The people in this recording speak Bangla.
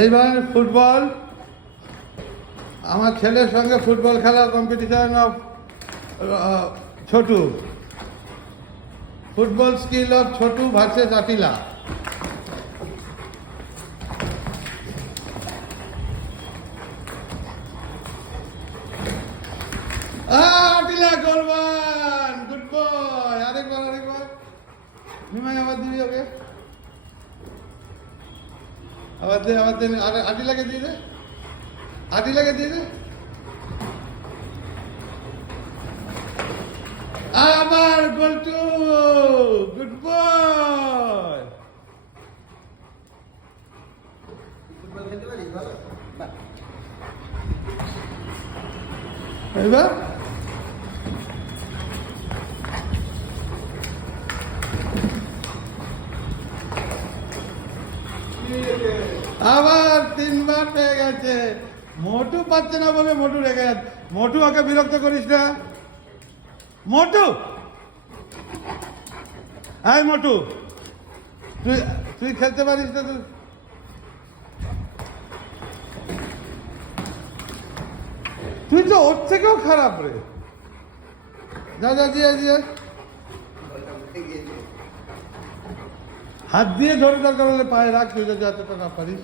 এইবার ফুটবল, আমার ছেলের সঙ্গে ফুটবল খেলার competition of Chhotu, football skill of Chhotu versus Attila. Attila গোলবান, গুড বয়। আরেকবার আরেকবার নিমাই আবার দিবি ওকে, আবার দে আবার দে, আটিলাকে দিয়ে দে, আটিলাকে দিয়ে দে। আবার গোলটু, গুড বয়। এবার আবার 3বার পেয়ে গেছে। মোটু পাচ্ছে না বলে মোটু রেখে যাচ্ছে। মোটু ওকে বিরক্ত করিস না মোটু। এই মোটু, তুই তুই খেলতে পারিস না? তুই তো ওর থেকেও খারাপ রে। যা যা দিয়ে দিয়ে হাত দিয়ে ধরে দরকার হলে পায়ে রাখ, তুই যদি এতটা না পারিস।